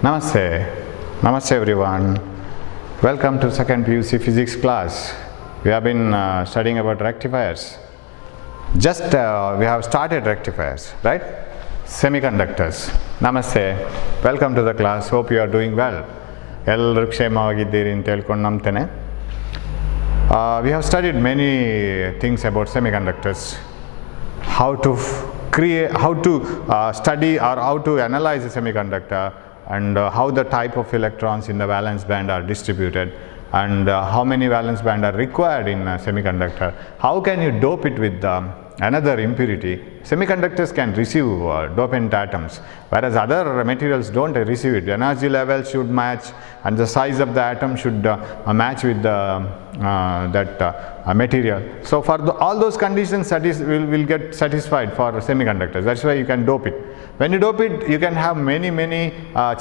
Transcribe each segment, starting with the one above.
Namaste. Namaste everyone. Welcome to second PUC physics class. We have been studying about rectifiers. We have started rectifiers, right? Semiconductors. Namaste. Welcome to the class. Hope you are doing well. ಎಲ್ಲರೂ ಕ್ಷೇಮವಾಗಿದ್ದೀರಿ ಅಂತ ಹೇಳ್ಕೊಂಡು ನಂಬ್ತೇನೆ. We have studied many things about semiconductors. How to study or how to analyze a semiconductor, and how the type of electrons in the valence band are distributed, and how many valence band are required in a semiconductor. How can you dope it with another impurity? Semiconductors can receive dopant atoms, whereas other materials don't receive it. The energy level should match, and the size of the atom should match with that material. So for all those conditions will get satisfied for semiconductors. That's why you can dope it. When you dope it, you can have many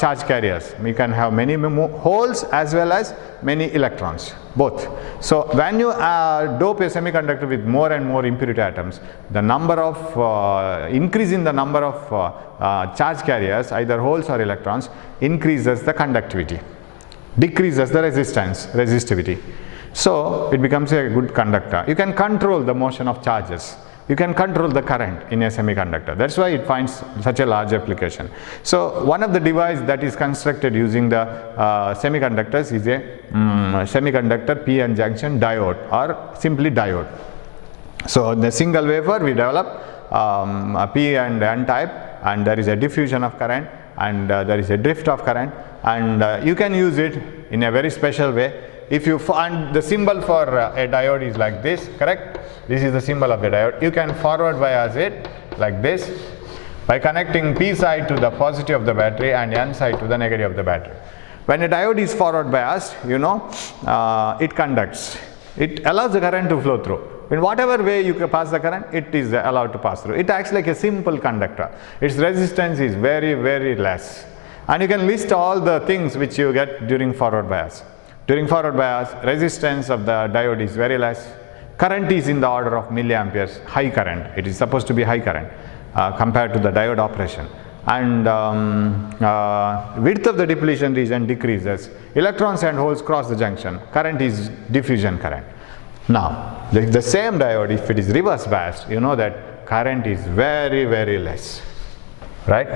charge carriers. You can have many holes as well as many electrons, both. So when you dope a semiconductor with more and more impurity atoms, the number of increase in the number of charge carriers, either holes or electrons, increases the conductivity, decreases the resistivity. So it becomes a good conductor. You can control the motion of charges. You can control the current in a semiconductor. That's why it finds such a large application. So one of the devices that is constructed using the semiconductors is a semiconductor p-n junction diode, or simply diode. So in the single wafer we develop p and n type, and there is a diffusion of current, and there is a drift of current, and you can use it in a very special way. If you find the symbol for a diode is like this, correct? This is the symbol of the diode. You can forward bias it like this by connecting p side to the positive of the battery and n side to the negative of the battery. When a diode is forward biased, it conducts. It allows the current to flow through. In whatever way you can pass the current, it is allowed to pass through. It acts like a simple conductor. Its resistance is very less. And you can list all the things which you get during forward bias. During forward bias, resistance of the diode is very less. Current is in the order of milliamperes, high current. It is supposed to be high current compared to the diode operation. And width of the depletion region decreases. Electrons and holes cross the junction. Current is diffusion current. Now, the same diode, if it is reverse biased, you know that current is very less. Right?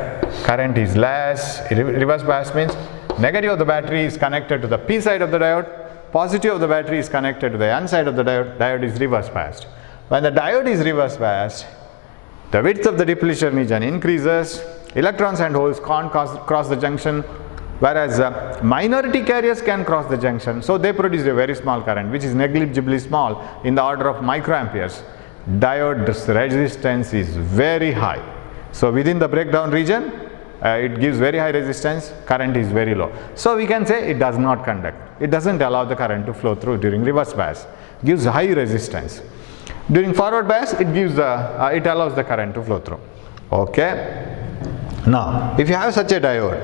Current is less. Reverse bias means negative of the battery is connected to the p side of the diode, positive of the battery is connected to the n side of the diode. Diode is reverse biased. When the diode is reverse biased, the width of the depletion region increases, electrons and holes can't cross the junction, whereas minority carriers can cross the junction, so they produce a very small current, which is negligibly small, in the order of microamperes. Diode's resistance is very high. So within the breakdown region, it gives very high resistance, current is very low. So we can say it does not conduct. It doesn't allow the current to flow through during reverse bias. Gives high resistance. During forward bias, it allows the current to flow through. Okay. Now, if you have such a diode,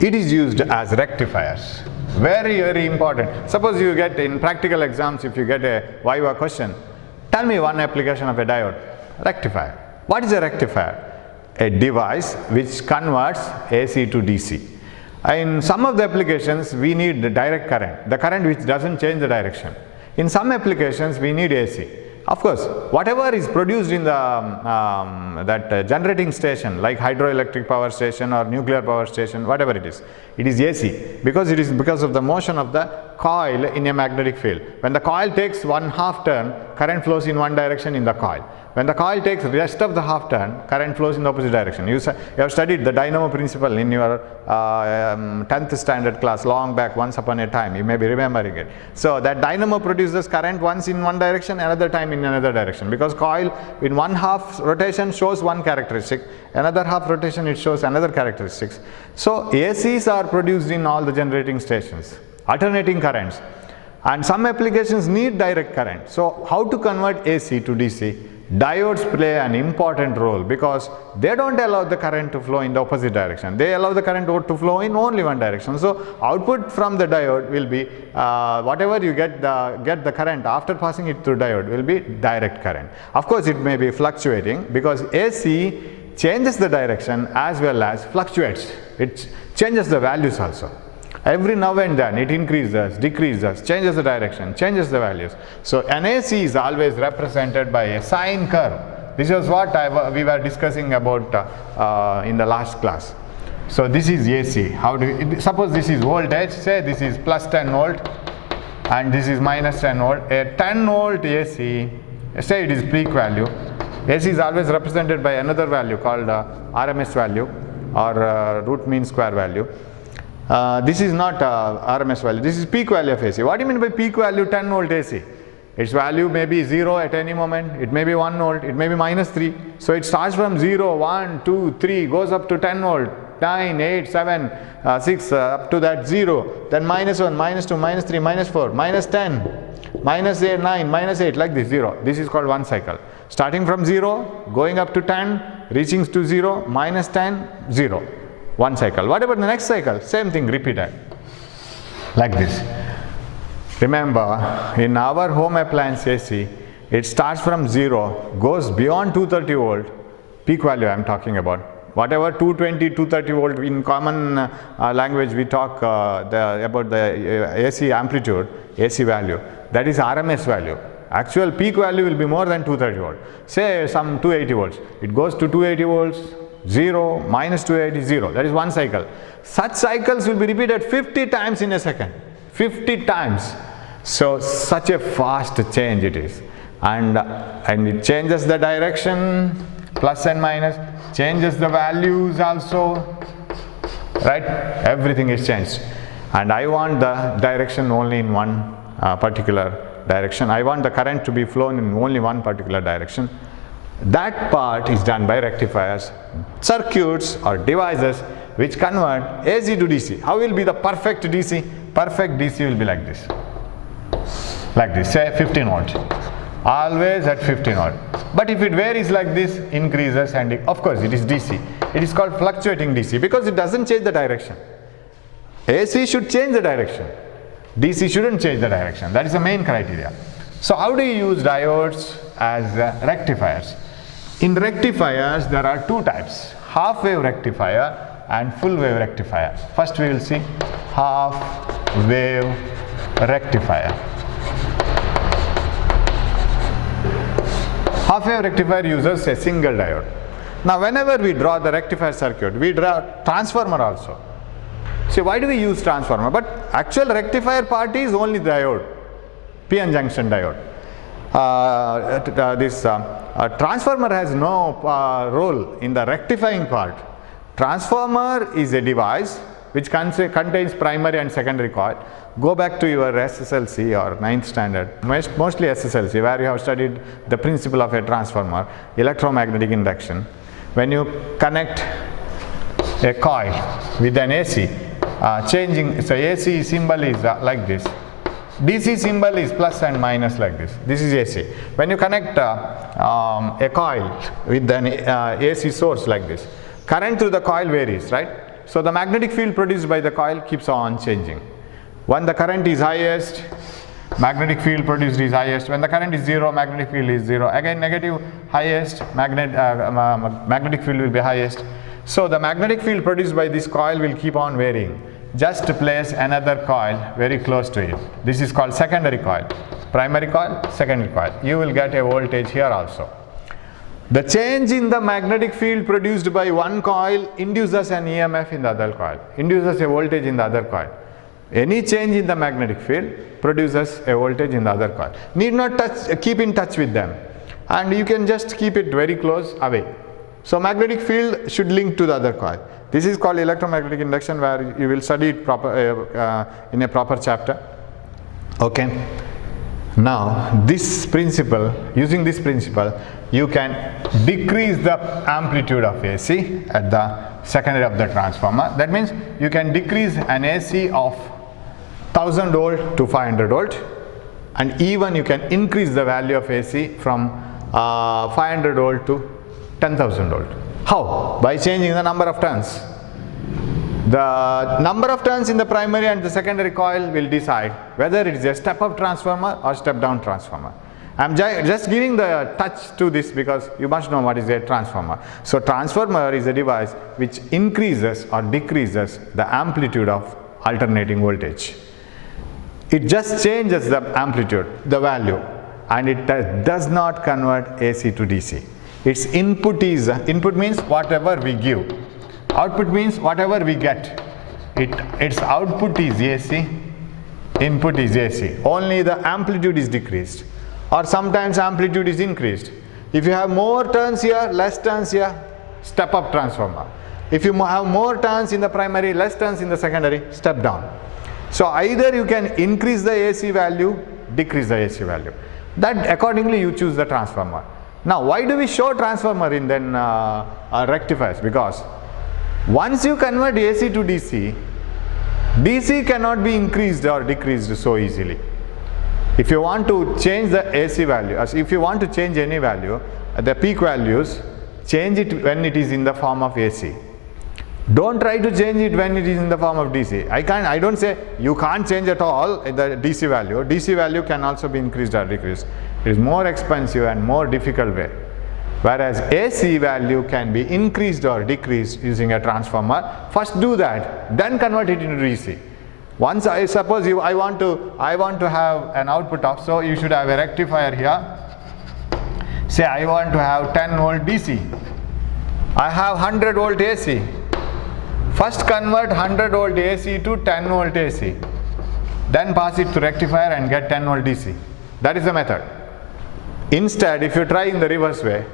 it is used as rectifiers. Very important. Suppose you get in practical exams, if you get a Viva question, tell me one application of a diode. Rectifier. What is a rectifier? A device which converts AC to DC. In some of the applications, we need the direct current, the current which doesn't change the direction. In some applications, we need AC. Of course, whatever is produced in the generating station, like hydroelectric power station or nuclear power station, whatever it is AC, because it is because of the motion of the coil in a magnetic field. When the coil takes 1/2 turn, current flows in one direction in the coil. When the coil takes the rest of the half turn, current flows in the opposite direction. You have studied the dynamo principle in your 10th standard class long back, once upon a time. You may be remembering it. So that dynamo produces current once in one direction, another time in another direction, because coil in 1/2 rotation shows one characteristic, another half rotation it shows another characteristics. So ACs are produced in all the generating stations, alternating currents, and some applications need direct current. So how to convert AC to DC? Diodes play an important role, because they don't allow the current to flow in the opposite direction. They allow the current to flow in only one direction. So output from the diode will be whatever you get the current after passing it through diode will be direct current. Of course, it may be fluctuating, because AC changes the direction as well as fluctuates. It changes the values also. Every now and then it increases, decreases, changes the direction, changes the values. So an AC is always represented by a sine curve. This is what we were discussing about in the last class. So this is AC. How do you, suppose this is voltage, say this is plus 10 volt and this is minus 10 volt. A 10 volt AC, say it is peak value. AC is always represented by another value called RMS value or root mean square value. This is not RMS value, this is peak value of AC. What do you mean by peak value 10 volt AC? Its value may be 0 at any moment, it may be 1 volt, it may be minus 3. So it starts from 0, 1, 2, 3, goes up to 10 volt, 9, 8, 7, 6, up to that 0, then minus 1, minus 2, minus 3, minus 4, minus 10, minus 8, 9, minus 8, like this, 0. This is called one cycle. Starting from 0, going up to 10, reaching to 0, minus 10, 0. One cycle. What about the next cycle? Same thing repeated, like this. Remember, in our home appliance AC, it starts from 0, goes beyond 230 volt, peak value I am talking about. Whatever 220, 230 volt, in common language we talk about the AC amplitude, AC value, that is RMS value. Actual peak value will be more than 230 volt. Say some 280 volts. It goes to 280 volts, 0, minus 280, 0. That is one cycle. Such cycles will be repeated 50 times in a second. 50 times. So such a fast change it is. And it changes the direction, plus and minus, changes the values also, right? Everything is changed. And I want the direction only in one particular direction. I want the current to be flown in only one particular direction. That part is done by rectifiers, circuits or devices which convert AC to DC. How will be the perfect DC? Perfect DC will be like this. Like this, say 15 volt. Always at 15 volt. But if it varies like this, increases and of course it is DC. It is called fluctuating DC because it doesn't change the direction. AC should change the direction. DC shouldn't change the direction. That is the main criteria. So how do you use diodes as rectifiers? In rectifiers there are two types, half wave rectifier and full wave rectifier. First we will see half wave rectifier. Half wave rectifier uses a single diode. Now whenever we draw the rectifier circuit, we draw transformer also. See, why do we use transformer? But actual rectifier part is only diode, PN junction diode. Transformer has no role in the rectifying part. Transformer is a device which contains primary and secondary coil. Go back to your SSLC or 9th standard, mostly SSLC, where you have studied the principle of a transformer, electromagnetic induction. When you connect a coil with an AC, so AC symbol is like this. DC symbol is plus and minus like this. This is AC. When you connect a coil with an AC source like this, current through the coil varies, right? So the magnetic field produced by the coil keeps on changing. When the current is highest, magnetic field produced is highest. When the current is 0, magnetic field is 0. Again negative, highest, magnetic field will be highest. So the magnetic field produced by this coil will keep on varying. Just place another coil very close to it. This is called secondary coil. Primary coil, secondary coil. You will get a voltage here also. The change in the magnetic field produced by one coil induces an EMF in the other coil, induces a voltage in the other coil. Any change in the magnetic field produces a voltage in the other coil. Need not keep in touch with them, and you can just keep it very close away. So magnetic field should link to the other coil. This is called electromagnetic induction, where you will study it in a proper chapter. Okay. Now this principle, using this principle, you can decrease the amplitude of AC at the secondary of the transformer. That means you can decrease an AC of 1000 volt to 500 volt, and even you can increase the value of AC from 500 volt to 10,000 volt. How? By changing the number of turns. The number of turns in the primary and the secondary coil will decide whether it is a step-up transformer or step-down transformer. I'm just giving the touch to this because you must know what is a transformer. So transformer is a device which increases or decreases the amplitude of alternating voltage. It just changes the amplitude, the value, and it does not convert AC to DC. Its input means whatever we give. Output means whatever we get. Its output is AC, input is AC. Only the amplitude is decreased, or sometimes amplitude is increased. If you have more turns here, less turns here, step up transformer. If you have more turns in the primary, less turns in the secondary, step down. So either you can increase the AC value, decrease the AC value. That accordingly you choose the transformer. Now why do we show transformer in then rectifiers? Because once you convert AC to DC, DC cannot be increased or decreased so easily. If you want to change the AC value, as if you want to change any value, the peak values, change it when it is in the form of AC. Don't try to change it when it is in the form of DC. I don't say you can't change at all the DC value. DC value can also be increased or decreased. It is more expensive and more difficult way. Whereas AC value can be increased or decreased using a transformer. First do that, then convert it into DC. Once I suppose I want to have an output of, so you should have a rectifier here. Say I want to have 10 volt DC. I have 100 volt AC. First convert 100 volt AC to 10 volt AC. Then pass it to rectifier and get 10 volt DC. That is the method. Instead, if you try in the reverse way,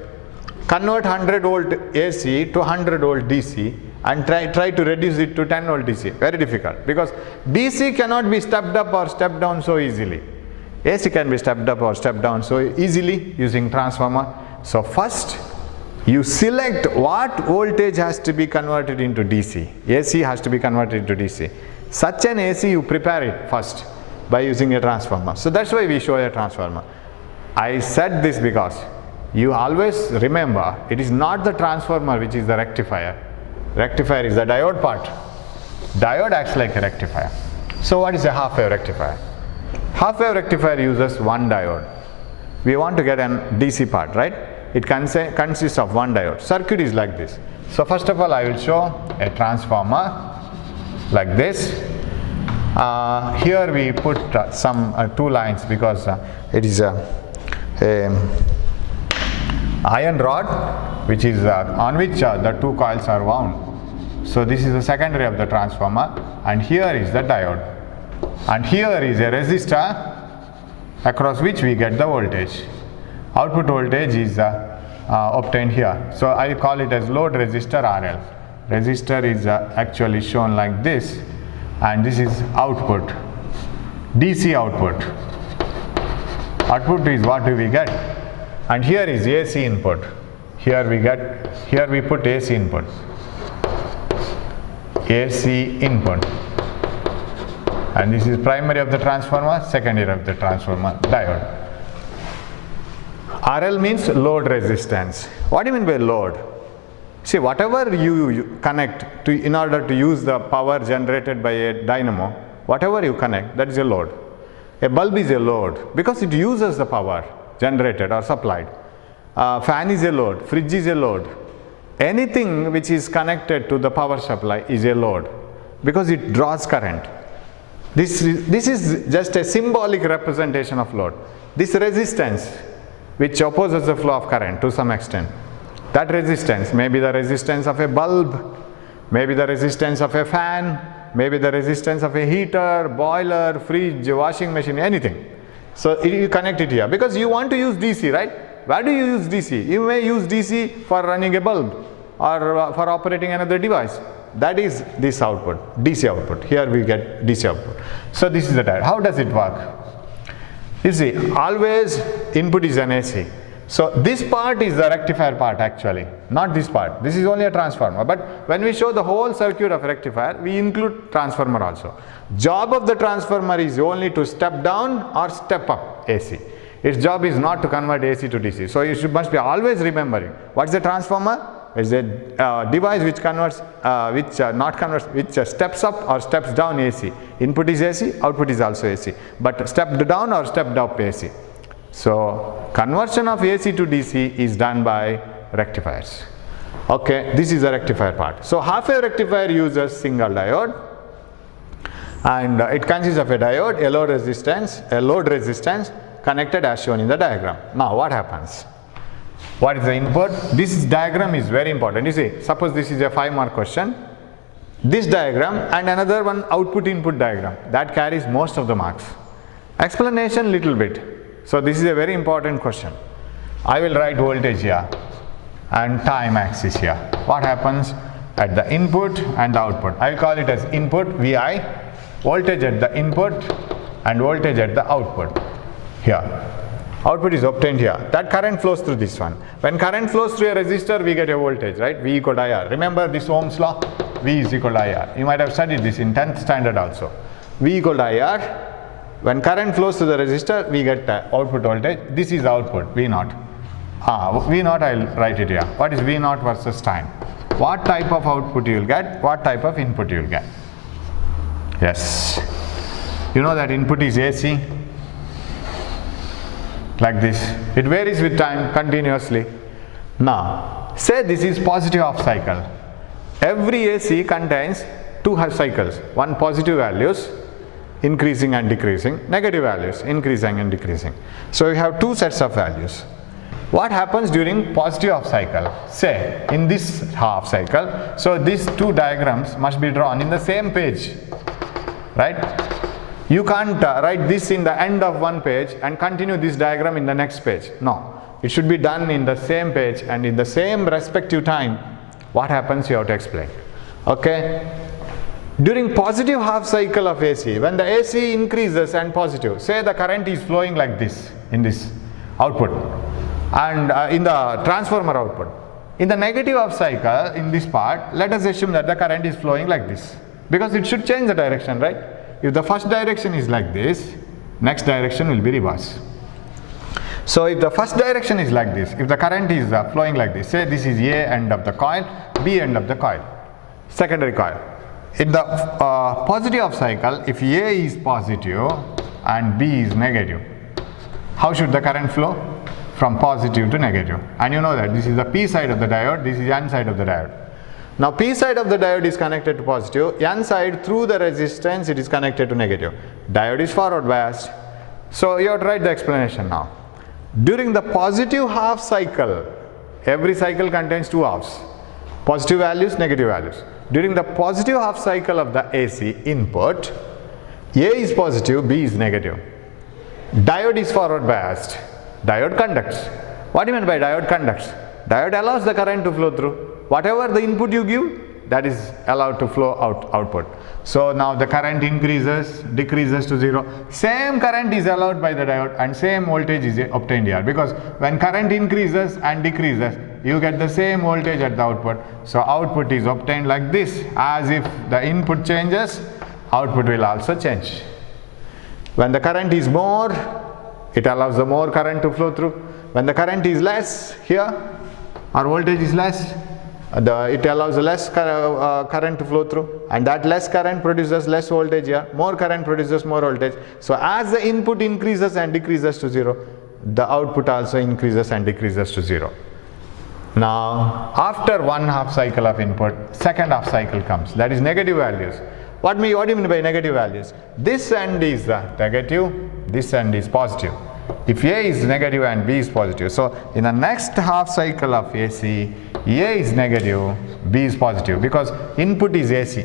convert 100 volt AC to 100 volt DC and try to reduce it to 10 volt DC. Very difficult, because DC cannot be stepped up or stepped down so easily. AC can be stepped up or stepped down so easily using transformer. So first you select what voltage has to be converted into DC. AC has to be converted into DC. Such an AC you prepare it first by using a transformer. So that's why we show a transformer. I said this because you always remember it is not the transformer which is the rectifier. Rectifier is the diode part. Diode acts like a rectifier. So what is a half wave rectifier? Half wave rectifier uses one diode. We want to get an DC part, right? It consists of one diode. Circuit is like this. So first of all I will show a transformer like this. Here we put some two lines because it is a iron rod which is on which the two coils are wound. So this is the secondary of the transformer, and here is the diode, and here is a resistor across which we get the voltage. Output voltage is obtained here. So I call it as load resistor RL. Resistor is actually shown like this, and this is output, DC output. Output is what do we get, and here is AC input. Here we put AC input. AC input, and this is primary of the transformer, secondary of the transformer, diode. RL means load resistance. What do you mean by load? See, whatever you connect to in order to use the power generated by a dynamo, whatever you connect, that is a load. A bulb is a load because it uses the power generated or supplied. Fan is a load, fridge is a load. Anything which is connected to the power supply is a load because it draws current. This is just a symbolic representation of load. This resistance which opposes the flow of current to some extent, that resistance may be the resistance of a bulb, maybe the resistance of a fan, maybe the resistance of a heater, boiler, fridge, washing machine, anything. So you connect it here because you want to use DC, right? Where do you use DC? You may use DC for running a bulb or for operating another device. That is this output, DC output. Here we get DC output. So this is the diode. How does it work? You see, always input is an AC. So this part is the rectifier part actually, not this part. This is only a transformer. But when we show the whole circuit of rectifier, we include transformer also. Job of the transformer is only to step down or step up AC. Its job is not to convert AC to DC. So you must be always remembering. What is a transformer? It's a device which converts, which steps up or steps down AC. Input is AC, output is also AC. But stepped down or stepped up AC. So conversion of AC to DC is done by rectifiers. Okay, this is the rectifier part. So half wave rectifier uses single diode, and it consists of a diode, a load resistance connected as shown in the diagram. Now what happens? What is the input? This diagram is very important. You see, suppose this is a 5-mark question. This diagram and another one output input diagram, that carries most of the marks. Explanation little bit. So this is a very important question. I will write voltage here and time axis here. What happens at the input and the output? I will call it as input VI, voltage at the input and voltage at the output here. Output is obtained here. That current flows through this one. When current flows through a resistor, we get a voltage, right? V equal to IR. Remember this Ohm's law? V is equal to IR. You might have studied this in 10th standard also. V equal to IR. When current flows through the resistor, we get output voltage. This is output, V0. V0 I will write it here. What is V0 versus time? What type of output you will get? What type of input you will get? Yes. You know that input is AC. Like this. It varies with time continuously. Now, say this is positive half cycle. Every AC contains 2 half cycles. One positive values increasing and decreasing, negative values increasing and decreasing. So you have 2 sets of values. What happens during positive half cycle? Say in this half cycle, so these 2 diagrams must be drawn in the same page, right? You can't write this in the end of one page and continue this diagram in the next page. No, it should be done in the same page and in the same respective time. What happens you have to explain. Okay. During positive half cycle of AC, when the AC increases and positive, say the current is flowing like this in this output and in the transformer output. In the negative half cycle, in this part, let us assume that the current is flowing like this, because it should change the direction, right? If the first direction is like this, next direction will be reverse. So if the first direction is like this, if the current is flowing like this, say this is A end of the coil, B end of the coil, secondary coil. In the positive half cycle, if A is positive and B is negative, how should the current flow? From positive to negative. And you know that this is the P side of the diode, this is N side of the diode. Now P side of the diode is connected to positive, N side through the resistance it is connected to negative. Diode is forward biased. So you have to write the explanation now. During the positive half cycle, every cycle contains 2 halves, positive values, negative values. During the positive half cycle of the AC input, A is positive, B is negative. Diode is forward biased. Diode conducts. What do you mean by diode conducts? Diode allows the current to flow through. Whatever the input you give, that is allowed to flow output. So now the current increases, decreases to 0. Same current is allowed by the diode and same voltage is obtained here, because when current increases and decreases, you get the same voltage at the output. So output is obtained like this. As if the input changes, output will also change. When the current is more, it allows the more current to flow through. When the current is less here, or voltage is less, it allows less current to flow through, and that less current produces less voltage here, more current produces more voltage. So as the input increases and decreases to 0, the output also increases and decreases to 0. Now after one half cycle of input, second half cycle comes, that is negative values. What do you mean by negative values? This end is negative, this end is positive. If A is negative and B is positive, so in the next half cycle of AC, A is negative, B is positive, because input is AC.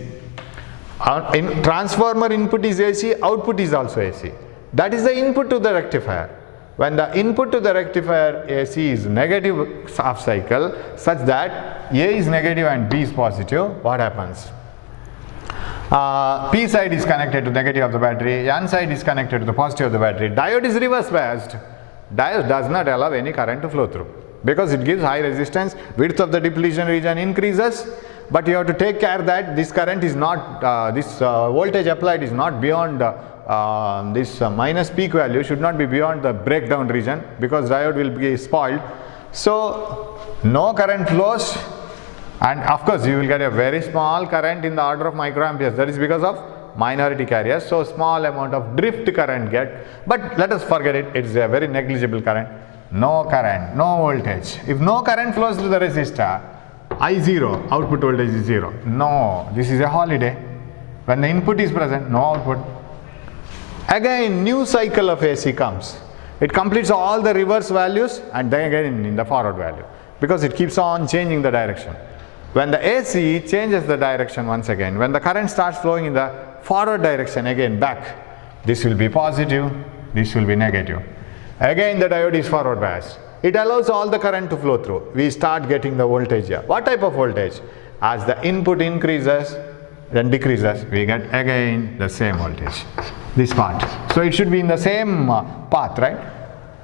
In transformer input is AC, output is also AC. That is the input to the rectifier. When the input to the rectifier AC is negative half cycle, such that A is negative and B is positive, what happens? P side is connected to negative of the battery, N side is connected to the positive of the battery. Diode is reverse biased. Diode does not allow any current to flow through, because it gives high resistance, width of the depletion region increases, but you have to take care that this current is not, this voltage applied is not beyond this minus peak value, should not be beyond the breakdown region, because diode will be spoiled. So no current flows. And of course you will get a very small current in the order of microamperes. That is because of minority carriers, so small amount of drift current but let us forget it, it's a very negligible current. No current, no voltage. If no current flows through the resistor, I0, output voltage is 0. No, this is a holiday. When the input is present, no output. Again, new cycle of AC comes. It completes all the reverse values and then again in the forward value, because it keeps on changing the direction. When the AC changes the direction once again, when the current starts flowing in the forward direction again back, this will be positive, this will be negative. Again the diode is forward biased. It allows all the current to flow through. We start getting the voltage here. What type of voltage? As the input increases, then decreases, we get again the same voltage, this part. So it should be in the same path, right?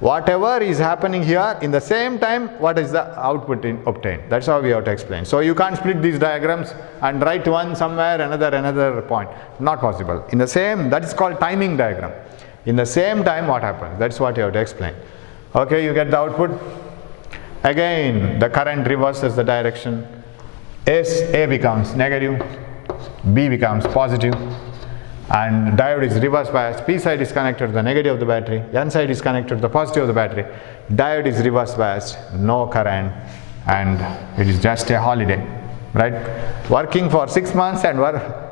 Whatever is happening here, in the same time, what is the output obtained? That's how we have to explain. So you can't split these diagrams and write one somewhere, another point. Not possible. In the same, that is called timing diagram. In the same time, what happens? That's what you have to explain. Okay, you get the output. Again, the current reverses the direction. A becomes negative, B becomes positive, and diode is reverse biased. P side is connected to the negative of the battery, N side is connected to the positive of the battery. Diode is reverse biased, no current, and it is just a holiday, right? Working for 6 months and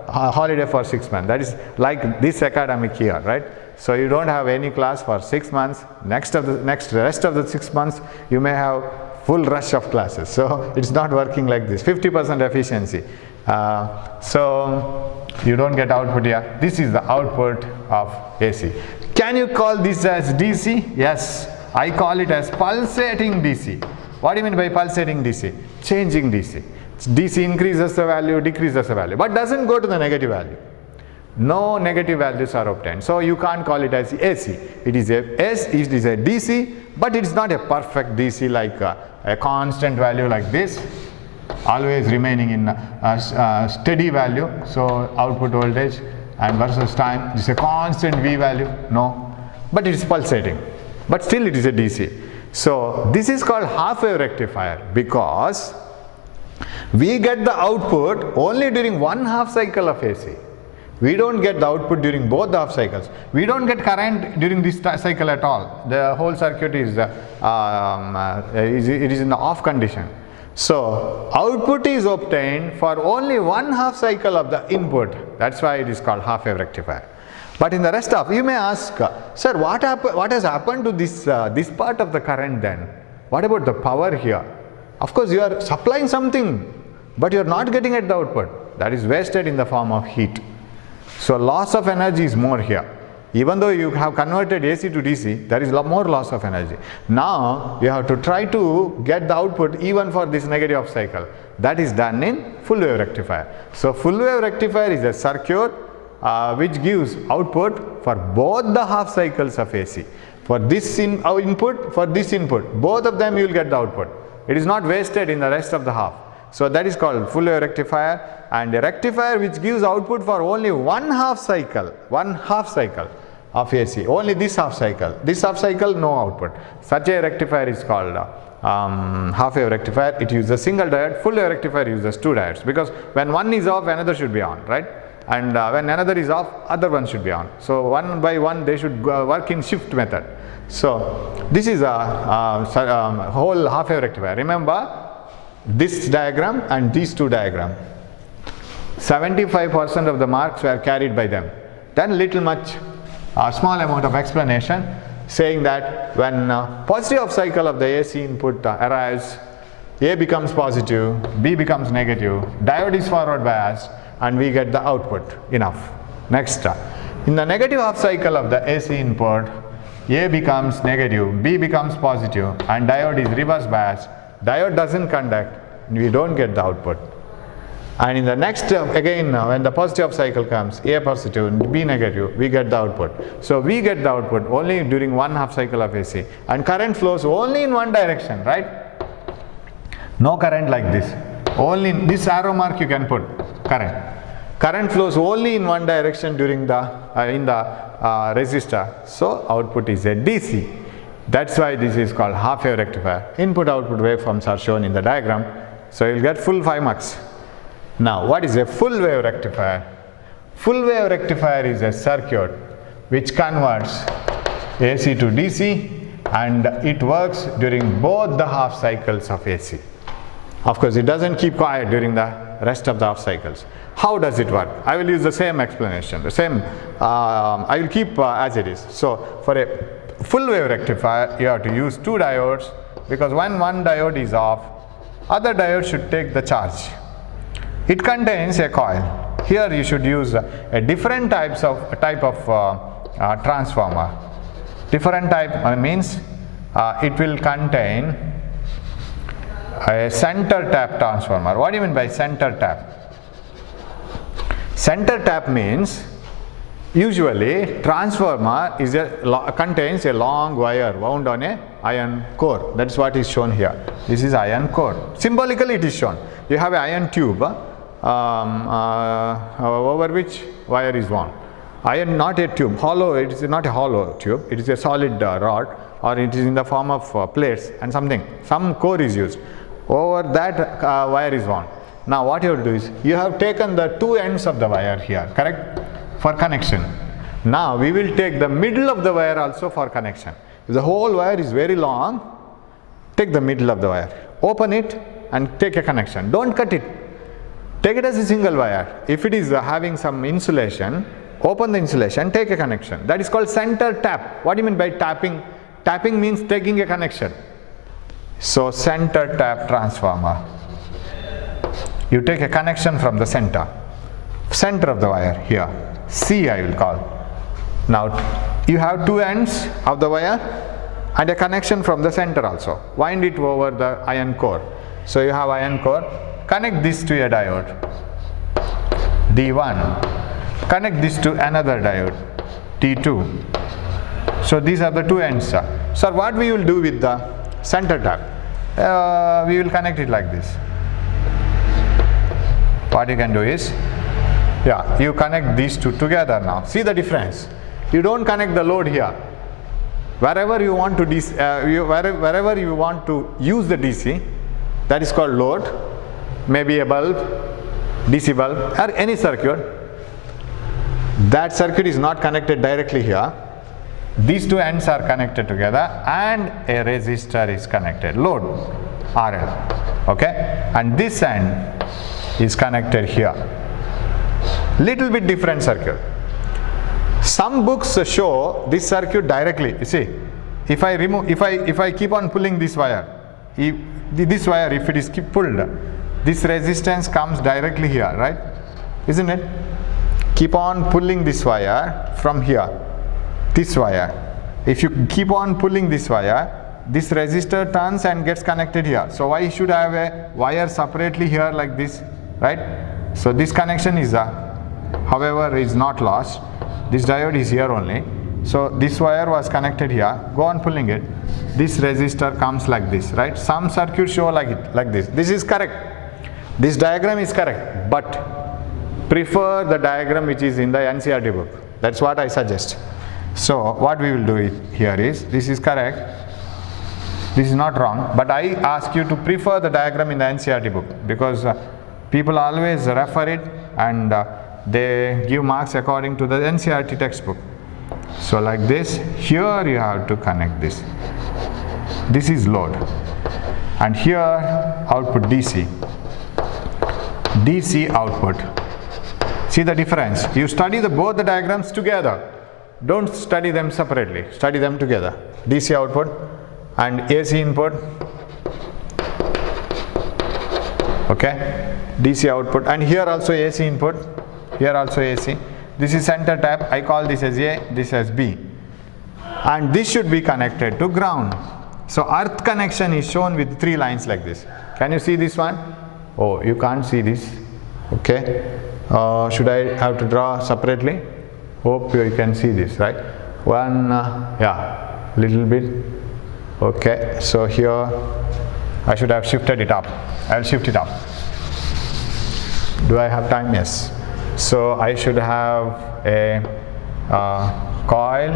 holiday for 6 months. That is like this academic year, right? So you don't have any class for 6 months. Rest of the 6 months you may have full rush of classes. So it's not working like this. 50% efficiency. So you don't get output here. This is the output of AC. Can you call this as DC? Yes, I call it as pulsating DC. What do you mean by pulsating DC? Changing DC. DC increases the value, decreases the value, but doesn't go to the negative value. No negative values are obtained. So you can't call it as AC. It is a DC, but it is not a perfect DC like a constant value like this, always remaining in a steady value. So output voltage and versus time, this is a constant V value. No, but it is pulsating. But still it is a DC. So this is called half wave rectifier because we get the output only during one half cycle of AC. We don't get the output during both the half cycles. We don't get current during this cycle at all. The whole circuit is it is in the off condition. So output is obtained for only one half cycle of the input. That's why it is called half wave rectifier. But in the rest of, you may ask, sir, what has happened to this this part of the current then? What about the power here? Of course, you are supplying something, but you are not getting at the output. That is wasted in the form of heat. So loss of energy is more here. Even though you have converted AC to DC, there is more loss of energy. Now you have to try to get the output even for this negative off cycle. That is done in full wave rectifier. So full wave rectifier is a circuit which gives output for both the half cycles of AC. For this input, for this input, both of them you will get the output. It is not wasted in the rest of the half. So that is called full wave rectifier, and a rectifier which gives output for only one half cycle of AC, only this half cycle no output. Such a rectifier is called half wave rectifier. It uses a single diode. Full wave rectifier uses two diodes, because when one is off, another should be on, right? And when another is off, other one should be on. So one by one they should work in shift method. So this is a whole half wave rectifier. Remember this diagram and these two diagrams. 75% of the marks were carried by them. Then small amount of explanation saying that when positive off cycle of the AC input arrives, A becomes positive, B becomes negative, diode is forward biased, and we get the output enough. Next, in the negative half cycle of the AC input, A becomes negative, B becomes positive, and diode is reverse biased. Diode doesn't conduct, we don't get the output. And in the next, again, when the positive cycle comes, A positive, B negative, we get the output. So we get the output only during one half cycle of AC, and current flows only in one direction, right? No current like this. Only in this arrow mark you can put current. Current flows only in one direction during the resistor. So output is a DC. That's why this is called half wave rectifier. Input output waveforms are shown in the diagram. So you will get full 5 marks. Now what is a full wave rectifier? Full wave rectifier is a circuit which converts AC to DC, and it works during both the half cycles of AC. Of course, it doesn't keep quiet during the rest of the half cycles. How does it work? I will use the same explanation, the same, I will keep as it is. So for a full wave rectifier, you have to use two diodes, because when one diode is off, other diode should take the charge. It contains a coil. Here you should use a different type of transformer. Different type means it will contain a center tap transformer. What do you mean by center tap? Center tap means usually transformer contains a long wire wound on a iron core. That's what is shown here. This is iron core. Symbolically it is shown. You have an iron tube over which wire is wound. Iron, not a tube, hollow. It is not a hollow tube. It is a solid rod, or it is in the form of plates and some core is used. Over that wire is wound. Now what you have to do is, you have taken the two ends of the wire here, correct, for connection. Now we will take the middle of the wire also for connection. If the whole wire is very long, take the middle of the wire, open it and take a connection. Don't cut it. Take it as a single wire. If it is having some insulation, open the insulation, take a connection. That is called center tap. What do you mean by tapping? Tapping means taking a connection. So center tap transformer. You take a connection from the center of the wire here, C I will call. Now you have two ends of the wire and a connection from the center also. Wind it over the iron core. So you have iron core. Connect this to a diode, D1. Connect this to another diode, T2. So these are the two ends. So what we will do with the center tap? We will connect it like this. What you can do is, you connect these two together now. See the difference. You don't connect the load here. Wherever you want to wherever you want to use the DC, that is called load. Maybe a bulb, DC bulb, or any circuit. That circuit is not connected directly here. These two ends are connected together, and a resistor is connected, load, RL. Okay, and this end is connected here. Little bit different circuit. Some books show this circuit directly. You see, if I keep on pulling this wire, if it is pulled, this resistance comes directly here, right? Isn't it? Keep on pulling this wire from here, this wire. If you keep on pulling this wire, this resistor turns and gets connected here. So why should I have a wire separately here like this, right? So this connection is however is not lost. This diode is here only. So this wire was connected here. Go on pulling it. This resistor comes like this, right? Some circuits show like this. This is correct. This diagram is correct, but prefer the diagram which is in the NCERT book. That's what I suggest. So what we will do here is, this is correct, this is not wrong, but I ask you to prefer the diagram in the NCERT book, because people always refer it and they give marks according to the NCERT textbook. So like this, here you have to connect this. This is load, and here output DC. DC output. See the difference? You study both the diagrams together. Don't study them separately. Study them together. DC output and AC input. Okay? DC output, and here also AC input. Here also AC. This is center tap. I call this as A, this as B. And this should be connected to ground. So earth connection is shown with 3 lines like this. Can you see this one? Oh, you can't see this. Okay. Should I have to draw separately? Hope you can see this, right? One, little bit. Okay. So here I should have shifted it up. I'll shift it up. Do I have time? Yes. So I should have a coil.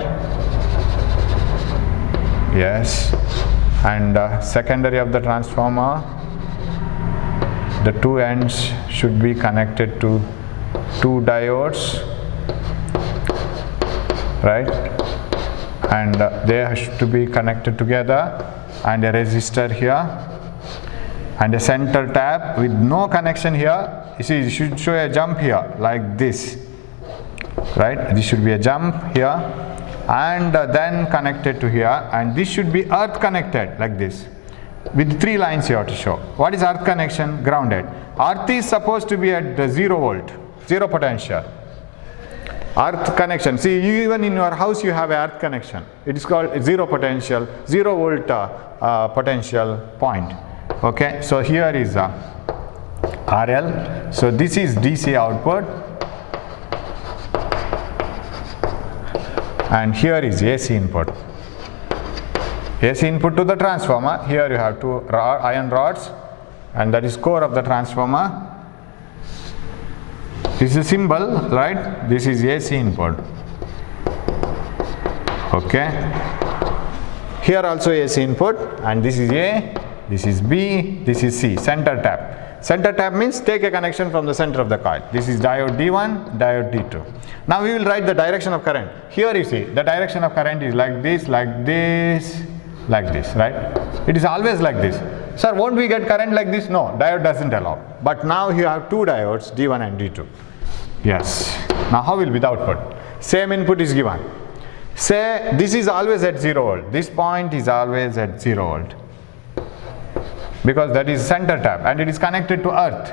Yes. And secondary of the transformer. The two ends should be connected to two diodes, right, and they have to be connected together, and a resistor here, and a center tap with no connection here. You see, it should show a jump here like this, right? This should be a jump here, and then connected to here, and this should be earth connected like this with 3 lines you have to show. What is earth connection? Grounded. Earth is supposed to be at the 0 volt, 0 potential. Earth connection, see, even in your house you have a earth connection. It is called 0 potential, 0 volt potential point. Okay, so here is RL. So this is DC output, and here is AC input. AC input to the transformer. Here you have 2 iron rods, and that is core of the transformer. This is a symbol, right? This is AC input. Okay. Here also AC input, and this is A, this is B, this is C, center tap. Center tap means take a connection from the center of the coil. This is diode D1, diode D2. Now we will write the direction of current. Here you see the direction of current is like this, like this, like this, right? It is always like this. Sir, won't we get current like this? No, diode doesn't allow. But now you have 2 diodes, D1 and D2. Yes. Now how will be the output? Same input is given. Say this is always at 0 volt. This point is always at 0 volt. Because that is center tap and it is connected to earth.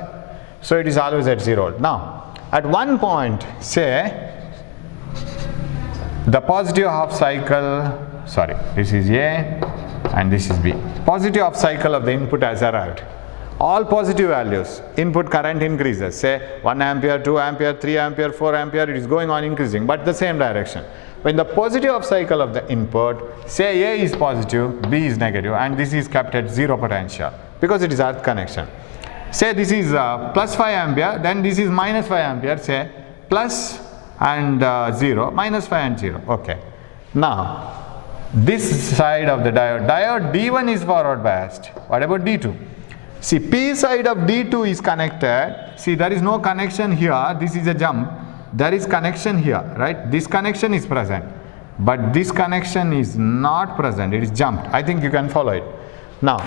So it is always at 0 volt. Now, at one point, say the positive half cycle, sorry, this is A and this is B. Positive half cycle of the input has arrived. All positive values, input current increases, say 1 ampere, 2 ampere, 3 ampere, 4 ampere, it is going on increasing, but the same direction. When the positive half cycle of the input, say A is positive, B is negative, and this is kept at 0 potential because it is earth connection. Say this is plus 5 ampere, then this is minus 5 ampere, say plus and 0, minus 5 and 0. Okay. Now, this side of the diode D1 is forward biased. What about D2? See, P side of D2 is connected. See, there is no connection here. This is a jump. There is connection here, right? This connection is present, but this connection is not present. It is jumped. I think you can follow it. Now,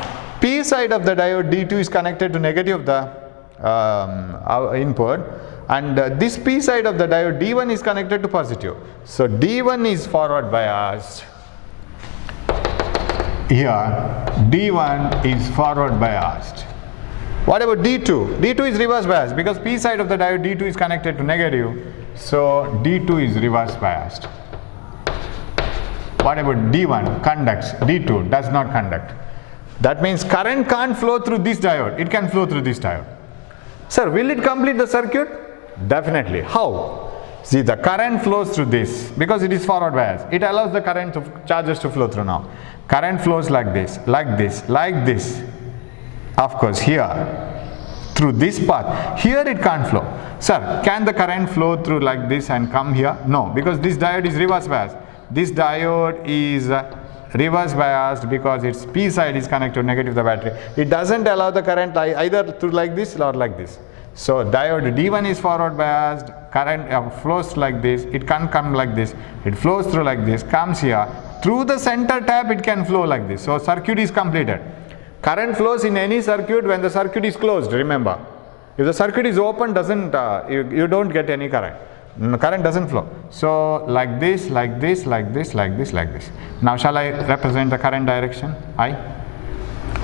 P side of the diode D2 is connected to negative of the input, and this P side of the diode D1 is connected to positive. So D1 is forward biased. Here, D1 is forward biased. What about D2? D2 is reverse biased because P side of the diode D2 is connected to negative. So D2 is reverse biased. What about D1? Conducts. D2 does not conduct. That means current can't flow through this diode. It can flow through this diode. Sir, will it complete the circuit? Definitely. How? See, the current flows through this because it is forward biased. It allows the current charges to flow through now. Current flows like this, like this, like this. Of course, here, through this path. Here it can't flow. Sir, can the current flow through like this and come here? No, because this diode is reverse biased. This diode is reverse biased because its P side is connected to negative the battery. It doesn't allow the current either through like this or like this. So diode D1 is forward biased, current flows like this, it can't come like this, it flows through like this, comes here. Through the center tap it can flow like this. So circuit is completed. Current flows in any circuit when the circuit is closed, remember. If the circuit is open, you don't get any current. Current doesn't flow. So like this, like this, like this, like this, like this. Now shall I represent the current direction? I?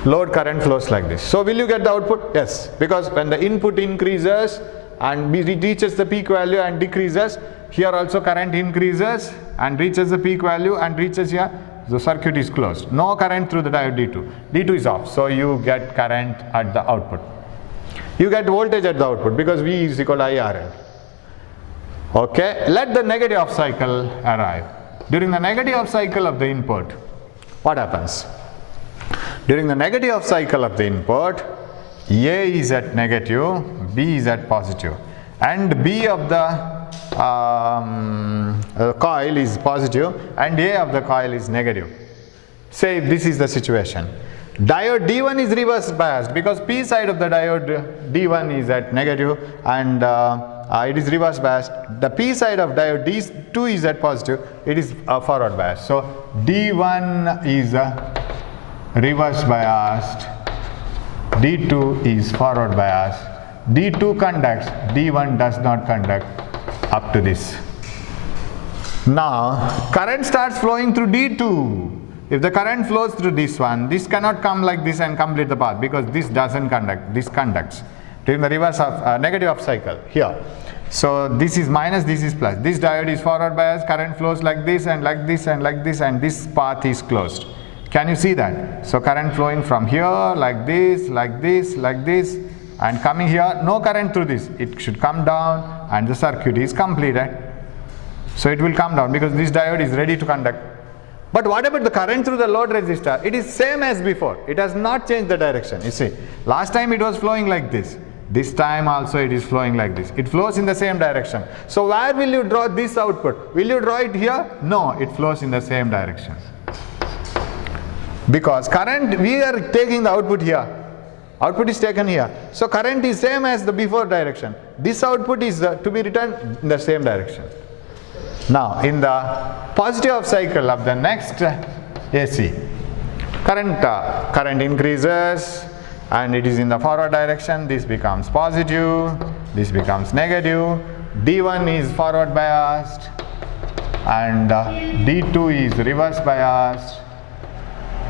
Load current flows like this. So will you get the output? Yes, because when the input increases and it reaches the peak value and decreases, here also current increases and reaches the peak value and reaches here, the circuit is closed. No current through the diode D2. D2 is off, so you get current at the output. You get voltage at the output because V is equal to IRL. Okay, let the negative half cycle arrive. During the negative half cycle of the input, what happens? During the negative half cycle of the input, A is at negative, B is at positive, and B of the coil is positive and A of the coil is negative. Say if this is the situation. Diode D1 is reverse biased because P side of the diode D1 is at negative and it is reverse biased. The P side of diode D2 is at positive, it is forward biased. So D1 is reverse biased, D2 is forward biased. D2 conducts, D1 does not conduct up to this. Now current starts flowing through D2. If the current flows through this one, this cannot come like this and complete the path, because this doesn't conduct, this conducts during the reverse of negative of cycle here. So this is minus, this is plus. This diode is forward bias, current flows like this and like this and like this, and this path is closed. Can you see that? So current flowing from here like this, like this, like this, and coming here, no current through this. It should come down and the circuit is completed. So it will come down because this diode is ready to conduct. But what about the current through the load resistor? It is same as before. It has not changed the direction. You see, last time it was flowing like this. This time also it is flowing like this. It flows in the same direction. So where will you draw this output? Will you draw it here? No, it flows in the same direction. Because current, we are taking the output here. Output is taken here. So current is same as the before direction. This output is to be returned in the same direction. Now in the positive of cycle of the next AC, current increases and it is in the forward direction. This becomes positive, this becomes negative. D1 is forward biased and D2 is reverse biased,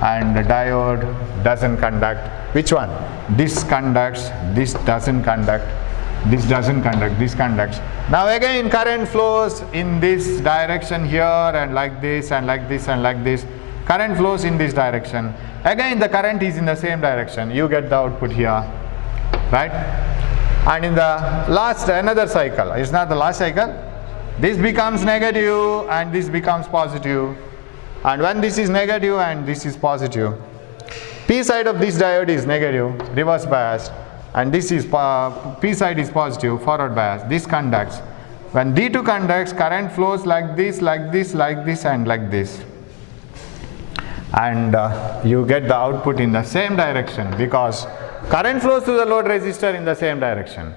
and the diode doesn't conduct. Which one? This conducts, this doesn't conduct, this doesn't conduct, this conducts. Now again current flows in this direction here, and like this and like this and like this. Current flows in this direction. Again the current is in the same direction. You get the output here, right? And in the last, another cycle, it's not the last cycle, this becomes negative and this becomes positive. And when this is negative and this is positive, P side of this diode is negative, reverse biased, and this is P side is positive, forward biased. This conducts. When D2 conducts, current flows like this, like this, like this, and like this. And you get the output in the same direction, because current flows through the load resistor in the same direction.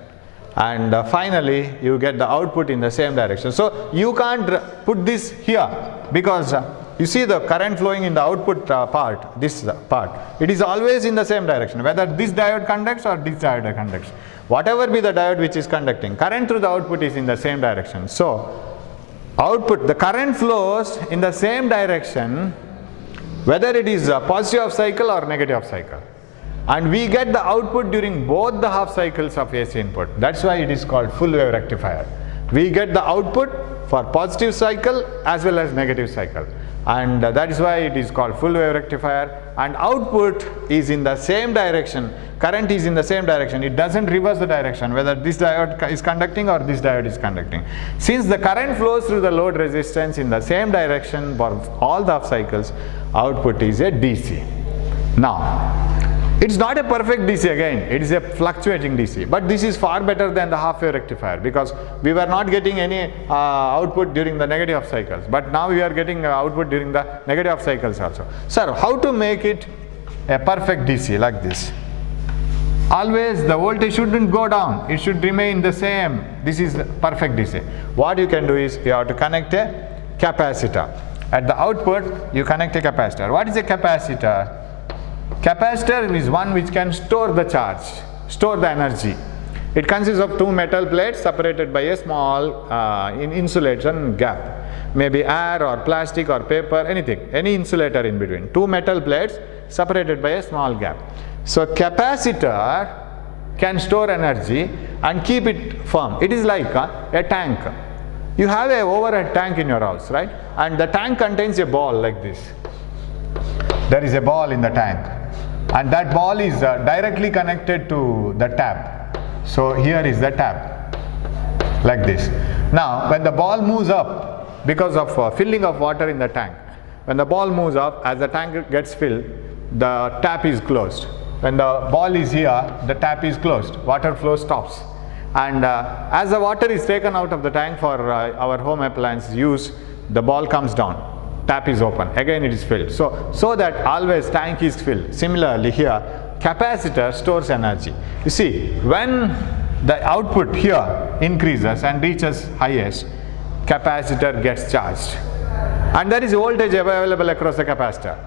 And finally, you get the output in the same direction. So you can't put this here, because you see the current flowing in the output part, this part, it is always in the same direction, whether this diode conducts or this diode conducts. Whatever be the diode which is conducting, current through the output is in the same direction. So output, the current flows in the same direction, whether it is positive of cycle or negative of cycle. And we get the output during both the half cycles of AC input. That's why it is called full wave rectifier. We get the output for positive cycle as well as negative cycle. And that is why it is called full wave rectifier, and output is in the same direction, current is in the same direction. It doesn't reverse the direction, whether this diode is conducting or this diode is conducting. Since the current flows through the load resistance in the same direction for all the half cycles, output is a DC. Now it's not a perfect DC again, it is a fluctuating DC, but this is far better than the half wave rectifier, because we were not getting any output during the negative cycles, but now we are getting output during the negative cycles also. Sir, how to make it a perfect DC like this? Always the voltage shouldn't go down, it should remain the same. This is perfect DC. What you can do is you have to connect a capacitor. At the output you connect a capacitor. What is a capacitor? Capacitor is one which can store the charge, store the energy. It consists of two metal plates separated by a small insulation gap. Maybe air or plastic or paper, anything, any insulator in between. Two metal plates separated by a small gap. So capacitor can store energy and keep it firm. It is like a tank. You have a overhead tank in your house, right? And the tank contains a ball like this. There is a ball in the tank, and that ball is directly connected to the tap. So here is the tap, like this. Now when the ball moves up, because of filling of water in the tank, when the ball moves up, as the tank gets filled, the tap is closed. When the ball is here, the tap is closed, water flow stops. And as the water is taken out of the tank for our home appliance use, the ball comes down. Tap is open, again it is filled. So that always tank is filled. Similarly here, capacitor stores energy. You see, when the output here increases and reaches highest, capacitor gets charged. And there is voltage available across the capacitor.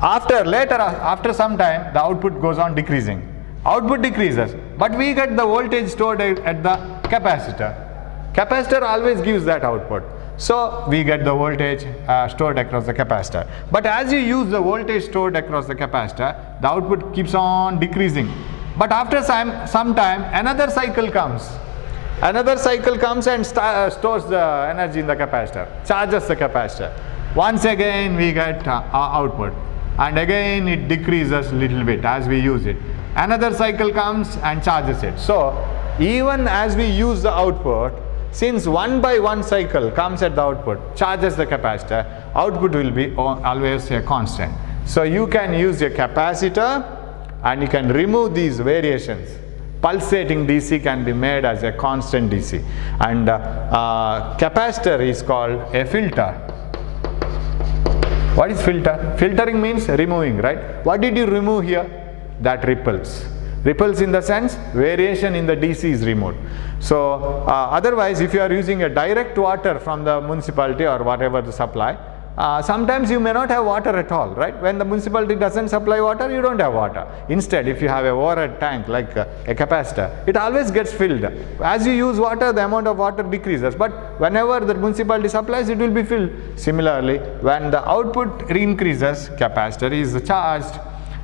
After some time, the output goes on decreasing. Output decreases, but we get the voltage stored at the capacitor. Capacitor always gives that output. So we get the voltage stored across the capacitor. But as you use the voltage stored across the capacitor, the output keeps on decreasing. But after some time, another cycle comes. Another cycle comes and stores the energy in the capacitor, charges the capacitor. Once again we get output, and again it decreases little bit as we use it. Another cycle comes and charges it. So even as we use the output, since one by one cycle comes at the output, charges the capacitor, output will be always a constant. So you can use a capacitor and you can remove these variations. Pulsating DC can be made as a constant DC, and capacitor is called a filter. What is filter? Filtering means removing, right? What did you remove here? That ripples. Ripples in the sense variation in the DC is removed. So otherwise, if you are using a direct water from the municipality or whatever the supply, sometimes you may not have water at all, right? When the municipality doesn't supply water, you don't have water. Instead, if you have a overhead tank like a capacitor, it always gets filled. As you use water, the amount of water decreases, but whenever the municipality supplies, it will be filled. Similarly, when the output increases, capacitor is charged.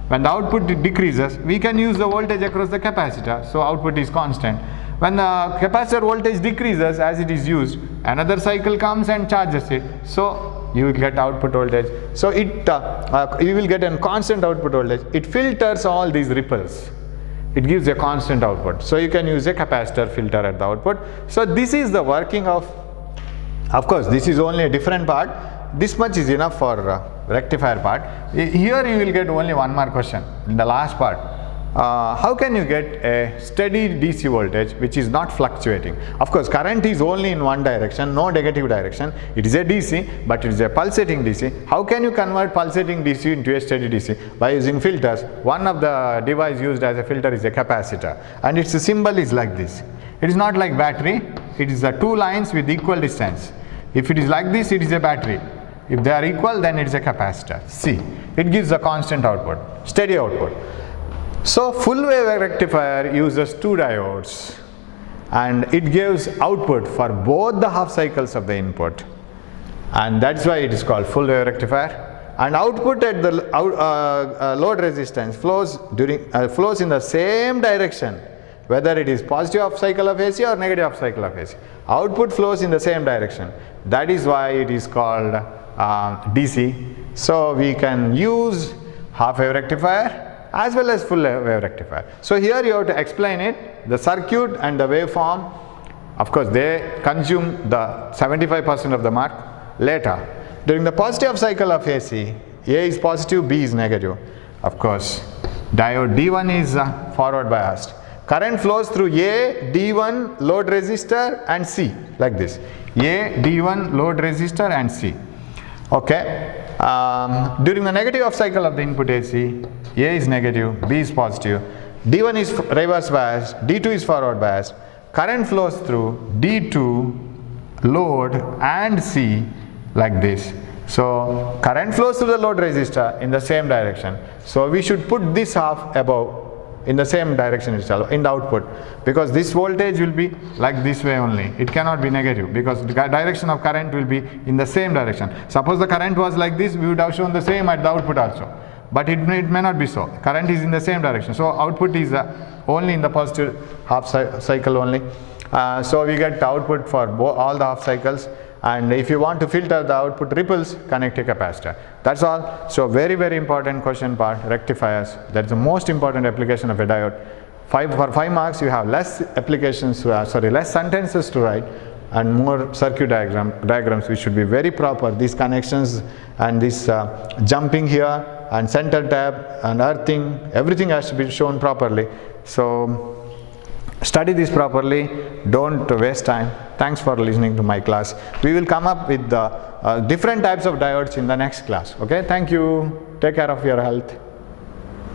When the output decreases, we can use the voltage across the capacitor, so output is constant. When the capacitor voltage decreases as it is used, another cycle comes and charges it, so you will get output voltage. So you will get a constant output voltage. It filters all these ripples. It gives a constant output. So you can use a capacitor filter at the output. So this is the working of course this is only a different part. This much is enough for rectifier part. Here you will get only one more question in the last part. How can you get a steady DC voltage which is not fluctuating? Of course, current is only in one direction, no negative direction. It is a DC, but it is a pulsating DC. How can you convert pulsating DC into a steady DC? By using filters. One of the device used as a filter is a capacitor, and its symbol is like this. It is not like battery. It is the two lines with equal distance. If it is like this, it is a battery. If they are equal, then it is a capacitor. See, it gives a constant output, steady output. So full wave rectifier uses two diodes, and it gives output for both the half cycles of the input, and that's why it is called full wave rectifier. And output at the load resistance flows in the same direction, whether it is positive half cycle of AC or negative half cycle of AC. Output flows in the same direction. That is why it is called DC. So we can use half wave rectifier as well as full wave rectifier. So here you have to explain it, the circuit and the waveform. Of course, they consume the 75% of the mark. Later, during the positive cycle of AC, A is positive, B is negative. Of course, diode D1 is forward biased. Current flows through A, D1, load resistor, and C, like this. A, D1, load resistor, and C. Okay. During the negative half cycle of the input AC, A is negative, B is positive, D1 is reverse biased, D2 is forward biased. Current flows through D2, load, and C, like this. So current flows through the load resistor in the same direction. So we should put this half above in the same direction itself in the output, because this voltage will be like this way only. It cannot be negative because the direction of current will be in the same direction. Suppose the current was like this, we would have shown the same at the output also, but it may not be so. Current is in the same direction, so output is only in the positive half cycle only. So we get the output for all the half cycles. And if you want to filter the output ripples, connect a capacitor. That's all. So very, very important question part, rectifiers. That's the most important application of a diode. For 5 marks, you have less applications, less sentences to write and more circuit diagrams which should be very proper. These connections and this jumping here and center tab and earthing, everything has to be shown properly. So study this properly, don't waste time. Thanks for listening to my class. We will come up with the different types of diodes in the next class. Okay, thank you. Take care of your health.